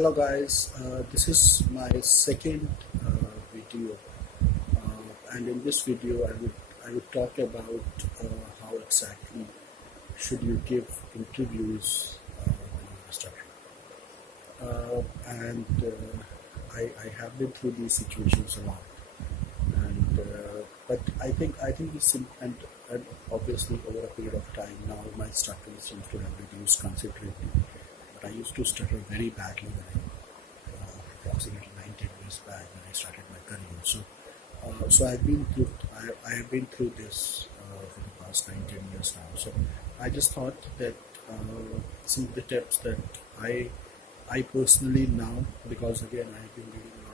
Hello guys, this is my second video, and in this video I would talk about how exactly should you give interviews when you're a stutterer. And I have been through these situations a lot, but I think and obviously over a period of time now my stuttering seems to have reduced considerably. But I used to stutter very badly when approximately 9-10 years back when I started my career. So I have been through this for the past 9-10 years now. So I just thought that some of the tips that I personally now, because again I have been reading a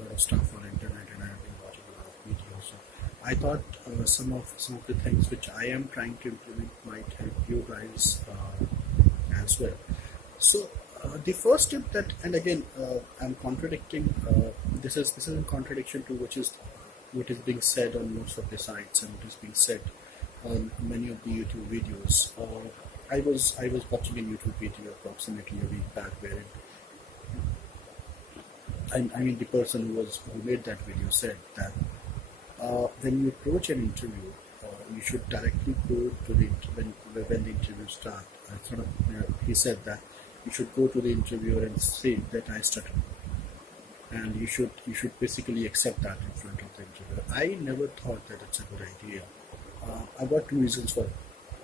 lot of stuff on internet and I have been watching a lot of videos. So I thought some of the things which I am trying to implement might help you guys as well. So the first tip that, and again, I'm contradicting. This is in contradiction to what is being said on most of the sites and what is being said on many of the YouTube videos. I was watching a YouTube video approximately a week back where I mean the person who made that video said that when you approach an interview, you should directly go to when the interview starts. He said that you should go to the interviewer and say that I stutter, and you should basically accept that in front of the interviewer. I never thought that it's a good idea. I've got two reasons for it.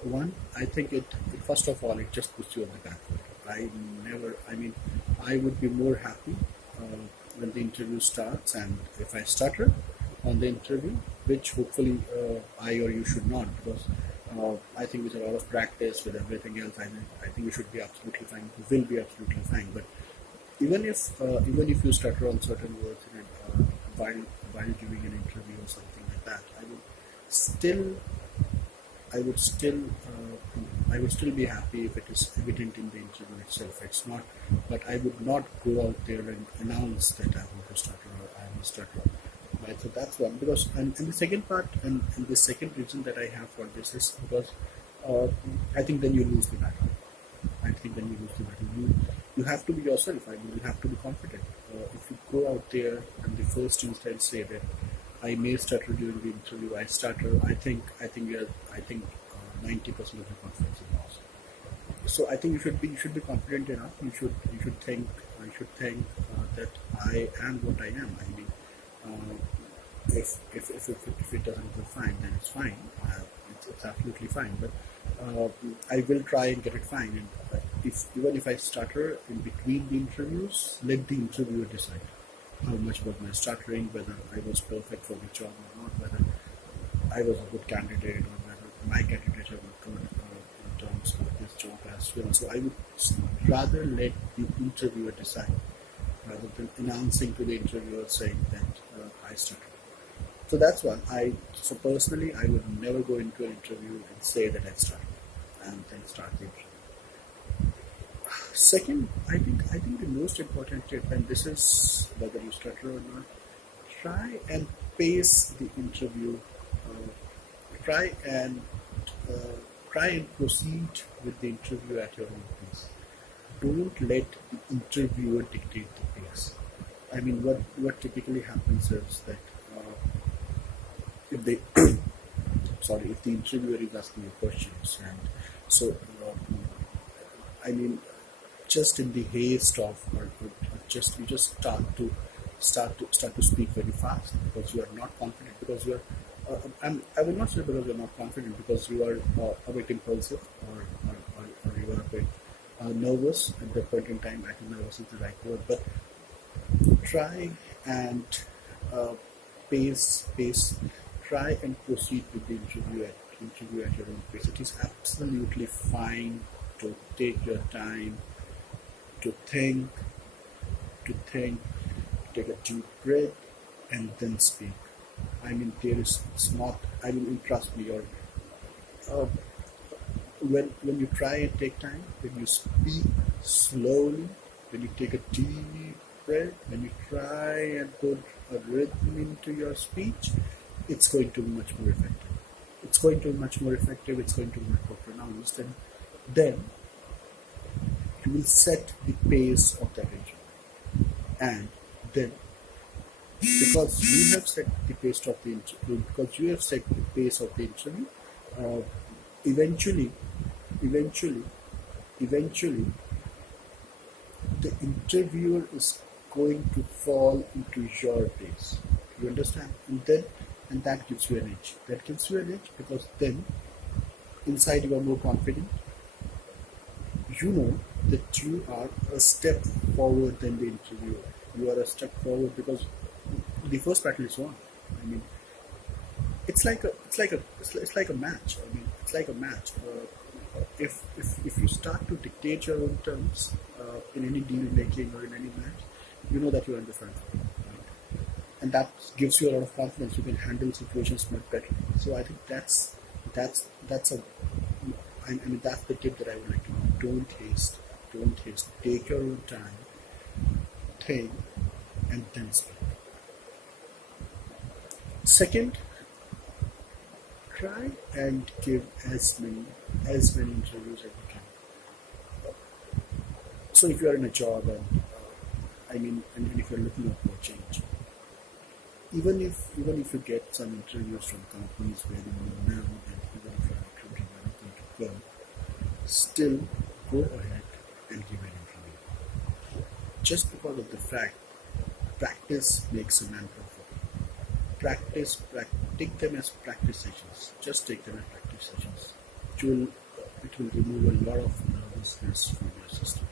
One, I think it first of all it just puts you on the back foot. I would be more happy when the interview starts, and if I stutter on the interview, which hopefully I or you should not, because I think with a lot of practice, with everything else, I think we should be absolutely fine. We will be absolutely fine. But even if you stutter on certain words while giving an interview or something like that, still I would still be happy if it is evident in the interview itself. It's not, but I would not go out there and announce that I want to stutter or I am a stutterer. Right, so that's one. Because and the second part and the second reason that I have for this is because I think then you lose the battle. I think then you lose the battle. You have to be yourself. You have to be confident. If you go out there and the first instance say that I may stutter during the interview, I stutter. I think 90% of your confidence is lost. So I think you should be confident enough. You should think that I am what I am. If it doesn't go fine, then it's fine. It's absolutely fine. But I will try and get it fine. And even if I stutter in between the interviews, let the interviewer decide how much was my stuttering, whether I was perfect for the job or not, whether I was a good candidate or whether my candidature was good in terms of this job as well. So I would rather let the interviewer decide rather than announcing to the interviewer saying that I stutter. So that's one. So personally, I would never go into an interview and say that I stutter and then start the interview. Second, I think the most important tip, and this is whether you stutter or not, try and pace the interview. Try and proceed with the interview at your own pace. Don't let the interviewer dictate the pace. What typically happens is that if they if the interviewer is asking you questions, and so just in the haste of or just you just start to speak very fast because you are not confident, because you are I will not say because you are not confident, because you are a bit impulsive or you are a bit nervous at that point in time. I think nervous is the right word, but try and pace. Try and proceed with the interview at your own pace. It is absolutely fine to take your time, to think, take a deep breath, and then speak. It's not. Trust me. When you try and take time, when you speak slowly, when you take a deep breath, when you try and put a rhythm into your speech, it's going to be much more effective. It's going to be much more pronounced, and then you will set the pace of that interview, and then because you have set the pace of the interview, uh, eventually, eventually, eventually, the interviewer is going to fall into your pace. You understand? And that gives you an edge. That gives you an edge because then inside you are more confident. You know that you are a step forward than the interviewer. You are a step forward because the first battle is won. I mean, it's like a match. I mean, it's like a match. If you start to dictate your own terms in any deal making or in any match, you know that you are in the front, right? And that gives you a lot of confidence. You can handle situations much better. So I think that's a I mean that's the tip that I would like to give. Don't haste. Take your own time, think, and then speak. Second, try and give as many interviews as you can. So if you are in a job and and if you're looking out for change, even if you get some interviews from companies where you know that even if you're recruiting, you're not going to go, still go ahead and give an interview. Just because of the fact, practice makes a man perfect. Take them as practice sessions. Just take them as practice sessions. It will remove a lot of nervousness from your system.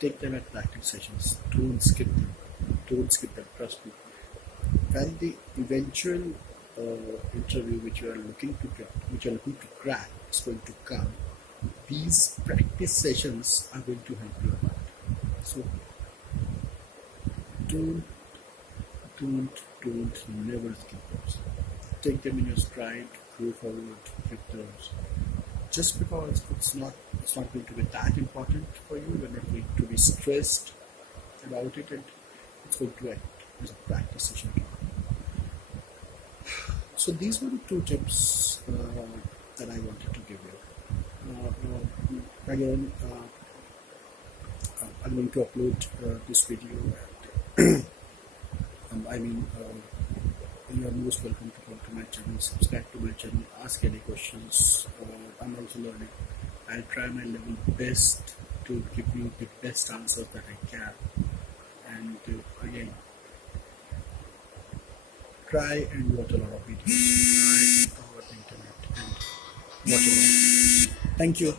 Take them as practice sessions. Don't skip them. Don't skip them. Trust me. When the eventual interview which you are looking to get, which you are looking to crack, is going to come, these practice sessions are going to help you a lot. So don't never skip those. Take them in your stride, go forward, give those. Just because it's not going to be that important for you, you're not going to be stressed about it, and it's going to act as a practice session. So these were the two tips that I wanted to give you. Again, I'm going to upload this video. And, you are most welcome to come to my channel, subscribe to my channel, ask any questions. I'm also learning. I'll try my level best to give you the best answers that I can. And again, try and watch a lot of videos. Try and cover the internet and watch a lot of videos. Thank you.